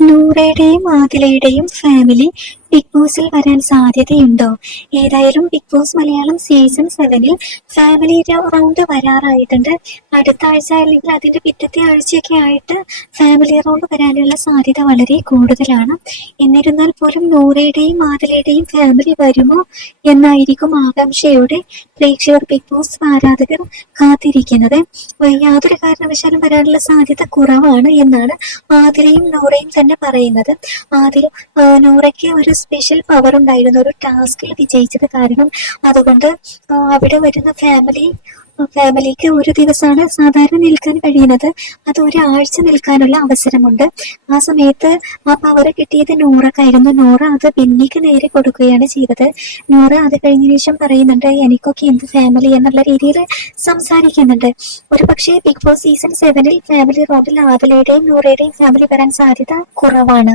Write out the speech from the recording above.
നൂറയുടെയും ആദിലയുടെയും family big ബോസിൽ വരാൻ സാധ്യതയുണ്ടോ? ഏതായാലും ബിഗ് ബോസ് മലയാളം സീസൺ സെവനിൽ ഫാമിലി റൗണ്ട് വരാറായിട്ടുണ്ട്. അടുത്ത ആഴ്ച അല്ലെങ്കിൽ അതിന്റെ പിറ്റത്തെ ആഴ്ചയൊക്കെ ആയിട്ട് ഫാമിലി റൗണ്ട് വരാനുള്ള സാധ്യത വളരെ കൂടുതലാണ്. എന്നിരുന്നാൽ പോലും നൂറയുടെയും ആദിലയുടെയും ഫാമിലി വരുമോ എന്നായിരിക്കും ആകാംക്ഷയോടെ പ്രേക്ഷകർ ബിഗ് ബോസ് ആരാധകർ കാത്തിരിക്കുന്നത്. യാതൊരു കാരണവശാലും വരാനുള്ള സാധ്യത കുറവാണ് എന്നാണ് ആദിലയും നൂറയും തന്നെ പറയുന്നത്. ആദിൽ നൂറയ്ക്ക് ഒരു സ്പെഷ്യൽ പവർ ഉണ്ടായിരുന്നു ഒരു ടാസ്കിൽ വിജയിച്ചത് കാരണം അതുകൊണ്ട് അവിടെ വരുന്ന ഫാമിലി ഫാമിലിക്ക് ഒരു ദിവസമാണ് സാധാരണ നിൽക്കാൻ കഴിയുന്നത്. അത് ഒരാഴ്ച നിൽക്കാനുള്ള അവസരമുണ്ട്. ആ സമയത്ത് ആ പവർ കിട്ടിയത് നൂറക്കായിരുന്നു. നൂറ അത് ബെന്നിക്ക് നേരെ കൊടുക്കുകയാണ് ചെയ്തത്. നൂറ അത് കഴിഞ്ഞ ശേഷം പറയുന്നുണ്ട് എനിക്കൊക്കെ എന്ത് ഫാമിലി എന്നുള്ള രീതിയിൽ സംസാരിക്കുന്നുണ്ട്. ഒരു പക്ഷേ ബിഗ് ബോസ് സീസൺ സെവനിൽ ഫാമിലി റോഡിൽ ആദിലയുടെയും നൂറയുടെയും ഫാമിലി വരാൻ സാധ്യത കുറവാണ്.